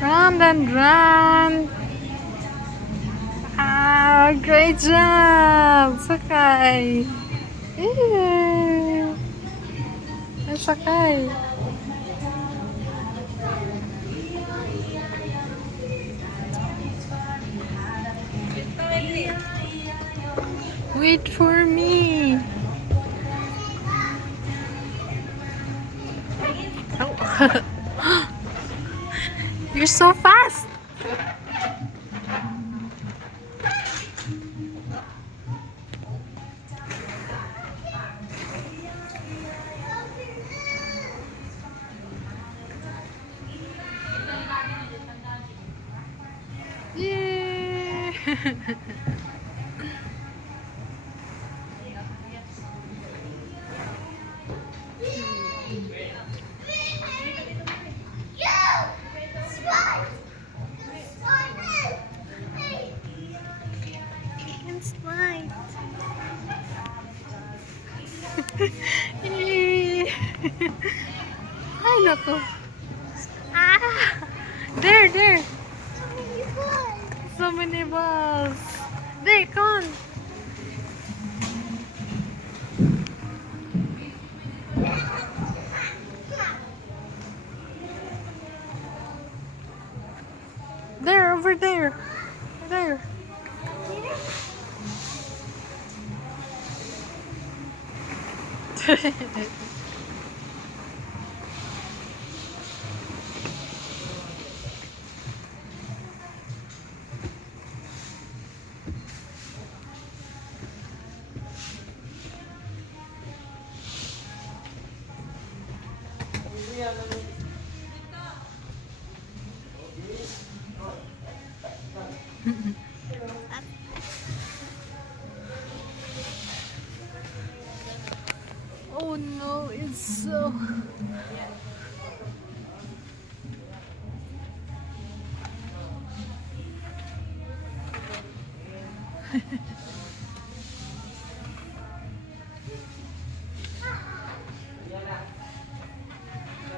Run and run. Ah, great job. Sakay. Ew. Sakay. Wait for me. Oh. You're so fast. Yay. Slide. Ay, naku. Ah! There. So many balls. There, come on. There, over there. There. Oh no, it's so...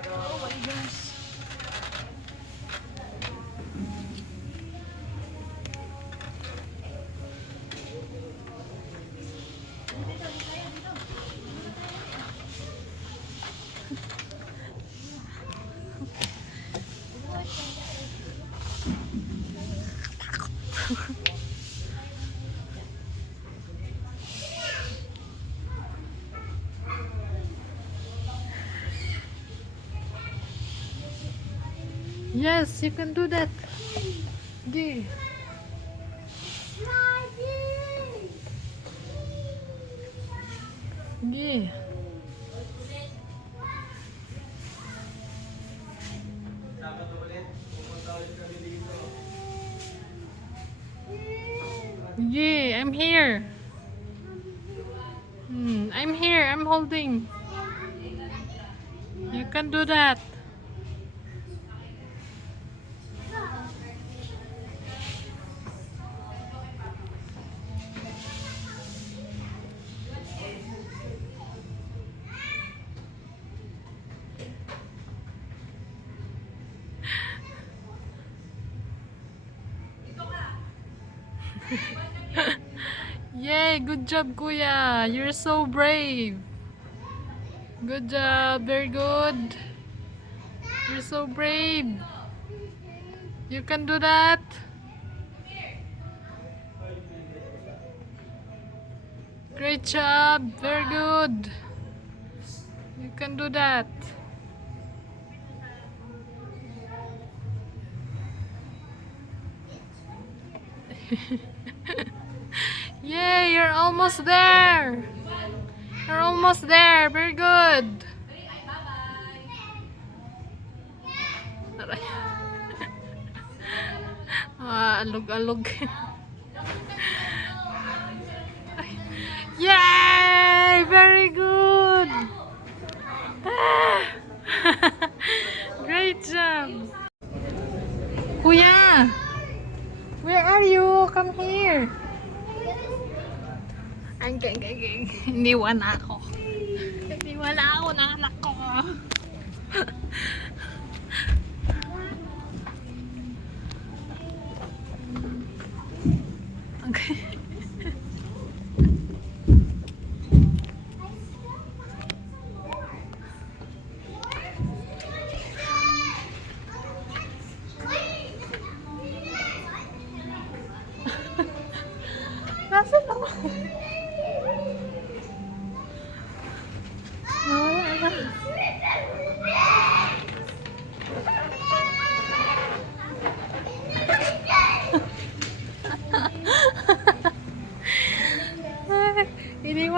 Oh my gosh. Yes, you can do that. Yeah. Yeah. Yeah, I'm here. I'm here. I'm holding. You can do that. Yay, good job, Kuya. You're so brave. Good job, very good. You're so brave. You can do that. Great job, very good. You can do that. Yay, you're almost there. You're almost there. Very good. Alog-alog. Yay! Very good. Great job. Kuya, where are you? Come here. Ang geng. Iniwan ako. Iniwan ako ng anak ko.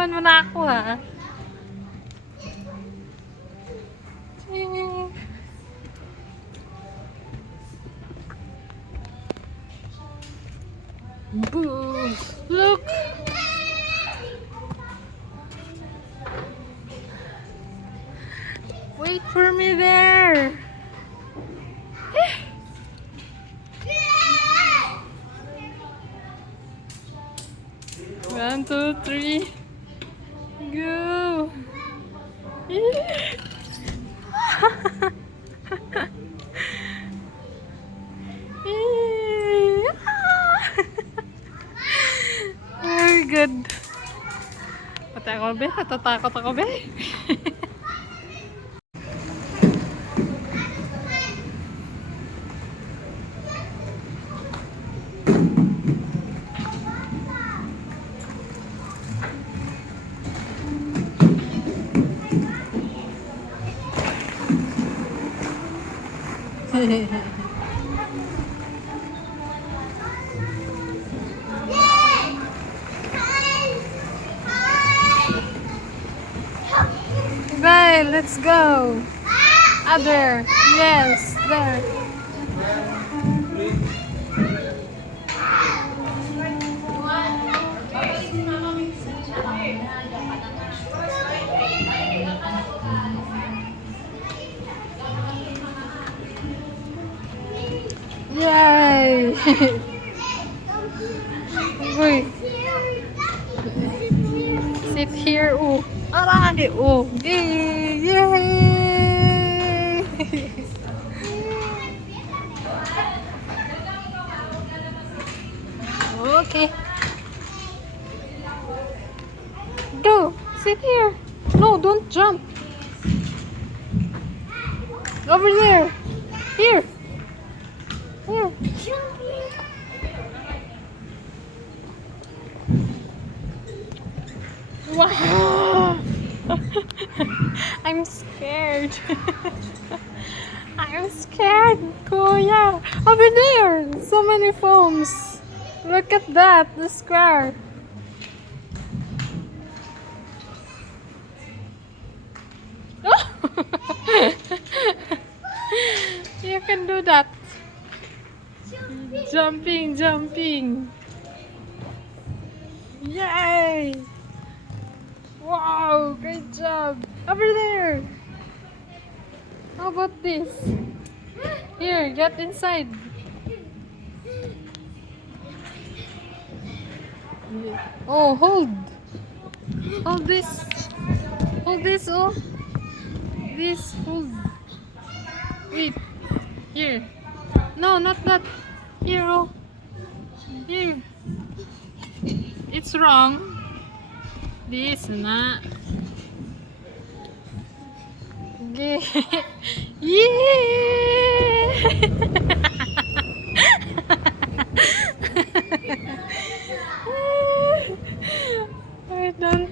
Iwan mo na ako, ha? Boo! Look! Wait for me there! One, two, three. Go! Very good. Pati ako, be. Natatakot ako, be. Bye, let's go. There. Yes, there. Yay! Wait. Sit here. Oh. Aray! Oh. Yay! Yay! Okay. Go. Sit here. No, don't jump. Over there. Here. Here. Wow. I'm scared. I'm scared, Kuya. Over there. So many foams. Look at that. The square. You can do that. Jumping, jumping. Yay! Wow, great job. Over there. How about this? Here, get inside. Oh, hold. Hold this. Hold this, oh. This, hold. Wait. Here. No, not that. Here, oh. Here. It's wrong. This, na. Yeah. We're done.